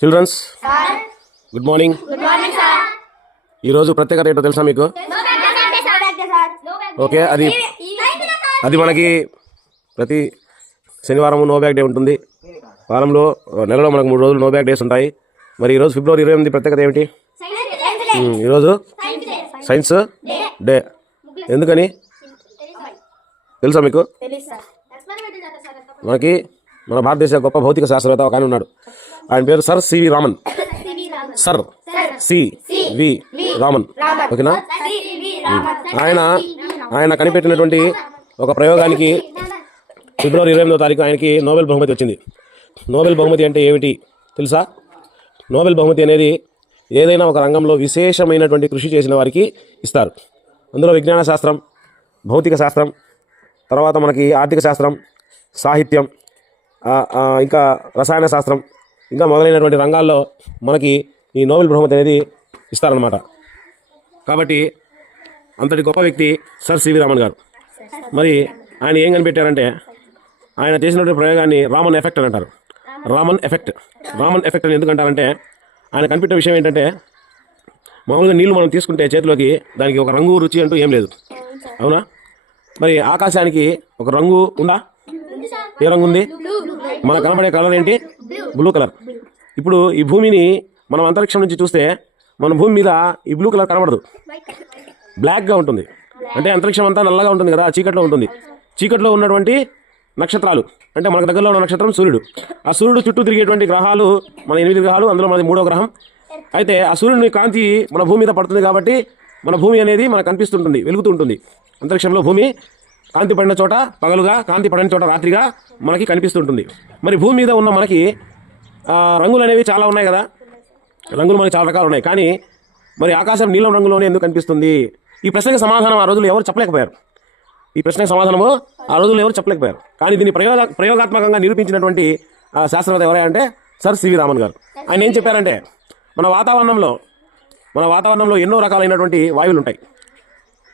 Children's good morning. ఈరోజు ప్రత్యేకత ఏంటో తెలుసా మీకు? ఓకే, అది మనకి ప్రతి శనివారం నో బ్యాగ్ డే ఉంటుంది. వారంలో నెలలో మనకు 3 రోజులు నో బ్యాగ్ డేస్ ఉంటాయి. మరి ఈరోజు ఫిబ్రవరి 28 ప్రత్యేకత ఏమిటి? ఈరోజు సైన్స్ డే. ఎందుకని తెలుసా మీకు? మన భారతదేశ గొప్ప భౌతిక శాస్త్రవేత్త ఒక ఆయన ఉన్నాడు. ఆయన పేరు sir C V Raman. Sir C V Raman. ఓకేనా? ఆయన కనిపెట్టినటువంటి ఒక ప్రయోగానికి ఫిబ్రవరి 28వ తారీఖు ఆయనకి నోబెల్ బహుమతి వచ్చింది. నోబెల్ బహుమతి అంటే ఏమిటి తెలుసా? నోబెల్ బహుమతి అనేది ఏదైనా ఒక రంగంలో విశేషమైనటువంటి కృషి చేసిన వారికి ఇస్తారు. అందులో విజ్ఞాన శాస్త్రం, భౌతిక శాస్త్రం, తర్వాత మనకి ఆర్థిక శాస్త్రం, సాహిత్యం, ఇంకా రసాయన శాస్త్రం, ఇంకా మొదలైనటువంటి రంగాల్లో మనకి ఈ నోబెల్ బహుమతి అనేది ఇస్తారనమాట. కాబట్టి అంతటి గొప్ప వ్యక్తి సర్ సివి రామన్ గారు. మరి ఆయన ఏం కనిపెట్టారంటే, ఆయన చేసినటువంటి ప్రయోగాన్ని రామన్ ఎఫెక్ట్ అని అంటారు. రామన్ ఎఫెక్ట్ అని ఎందుకంటారంటే, ఆయన కనిపెట్టిన విషయం ఏంటంటే, మామూలుగా నీళ్లు మనం తీసుకుంటే చేతిలోకి దానికి ఒక రంగు రుచి అంటూ ఏం లేదు, అవునా? మరి ఆకాశానికి ఒక రంగు ఉందా? ఏ రంగు ఉంది? మనకు కనబడే కలర్ ఏంటి? Blue colour. ఇప్పుడు ఈ భూమిని మనం అంతరిక్షం నుంచి చూస్తే మన భూమి మీద ఈ బ్లూ కలర్ కనబడదు, బ్లాక్గా ఉంటుంది. అంటే అంతరిక్షం అంతా నల్లగా ఉంటుంది కదా, చీకట్లో ఉంటుంది. చీకట్లో ఉన్నటువంటి నక్షత్రాలు అంటే మనకు దగ్గరలో ఉన్న నక్షత్రం సూర్యుడు. ఆ సూర్యుడు చుట్టూ తిరిగేటువంటి గ్రహాలు మన 8 గ్రహాలు, అందులో మనది 3వ గ్రహం. అయితే ఆ సూర్యుని కాంతి మన భూమి మీద పడుతుంది కాబట్టి మన భూమి అనేది మనకు కనిపిస్తుంటుంది, వెలుగుతూ ఉంటుంది. అంతరిక్షంలో భూమి కాంతి పడిన చోట పగలుగా, కాంతి పడిన చోట రాత్రిగా మనకి కనిపిస్తుంటుంది. మరి భూమి మీద ఉన్న మనకి రంగులు అనేవి చాలా ఉన్నాయి కదా, రంగులు మనకి చాలా రకాలు ఉన్నాయి. కానీ మరి ఆకాశం నీలం రంగులోనే ఎందుకు కనిపిస్తుంది? ఈ ప్రశ్నకి సమాధానం ఆ రోజులు ఎవరు చెప్పలేకపోయారు. కానీ దీన్ని ప్రయోగాత్మకంగా నిరూపించినటువంటి శాస్త్రవేత్త ఎవరైనా అంటే సర్ సివి రామన్ గారు. ఆయన ఏం చెప్పారంటే, మన వాతావరణంలో ఎన్నో రకాలైనటువంటి వాయువులు ఉంటాయి.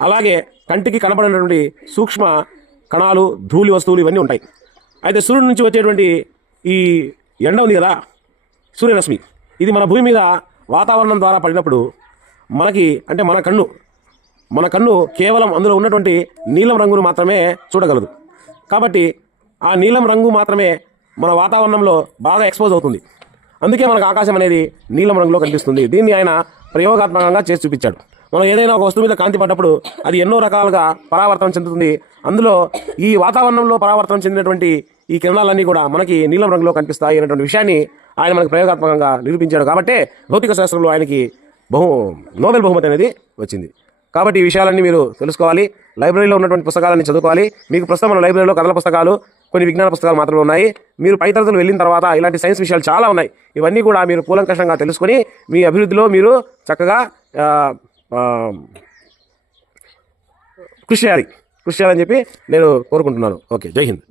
అలాగే కంటికి కనపడినటువంటి సూక్ష్మ కణాలు, ధూళి వస్తువులు ఇవన్నీ ఉంటాయి. అయితే సూర్యుడి నుంచి వచ్చేటువంటి ఈ ఎండ ఉంది కదా, సూర్యరశ్మి, ఇది మన భూమి మీద వాతావరణం ద్వారా పడినప్పుడు మనకి అంటే మన కన్ను కేవలం అందులో ఉన్నటువంటి నీలం రంగును మాత్రమే చూడగలదు. కాబట్టి ఆ నీలం రంగు మాత్రమే మన వాతావరణంలో బాగా ఎక్స్పోజ్ అవుతుంది. అందుకే మనకు ఆకాశం అనేది నీలం రంగులో కనిపిస్తుంది. దీన్ని ఆయన ప్రయోగాత్మకంగా చేసి చూపించాడు. మనం ఏదైనా ఒక వస్తువు మీద కాంతి పడ్డప్పుడు అది ఎన్నో రకాలుగా పరావర్తనం చెందుతుంది. అందులో ఈ వాతావరణంలో పరావర్తనం చెందినటువంటి ఈ కిరణాలన్నీ కూడా మనకి నీలం రంగులో కనిపిస్తాయి అనేటువంటి విషయాన్ని ఆయన మనకు ప్రయోగాత్మకంగా నిరూపించాడు. కాబట్టే భౌతిక శాస్త్రంలో ఆయనకి నోబెల్ బహుమతి అనేది వచ్చింది. కాబట్టి ఈ విషయాలన్నీ మీరు తెలుసుకోవాలి. లైబ్రరీలో ఉన్నటువంటి పుస్తకాలన్నీ చదువుకోవాలి. మీకు ప్రస్తుతం మన లైబ్రరీలో కథల పుస్తకాలు, కొన్ని విజ్ఞాన పుస్తకాలు మాత్రమే ఉన్నాయి. మీరు పై తరగతులు వెళ్ళిన తర్వాత ఇలాంటి సైన్స్ విషయాలు చాలా ఉన్నాయి. ఇవన్నీ కూడా మీరు కూలంకషంగా తెలుసుకొని మీ అభివృద్ధిలో మీరు చక్కగా కృషి చేయాలని చెప్పి నేను కోరుకుంటున్నాను. ఓకే, జై హింద్.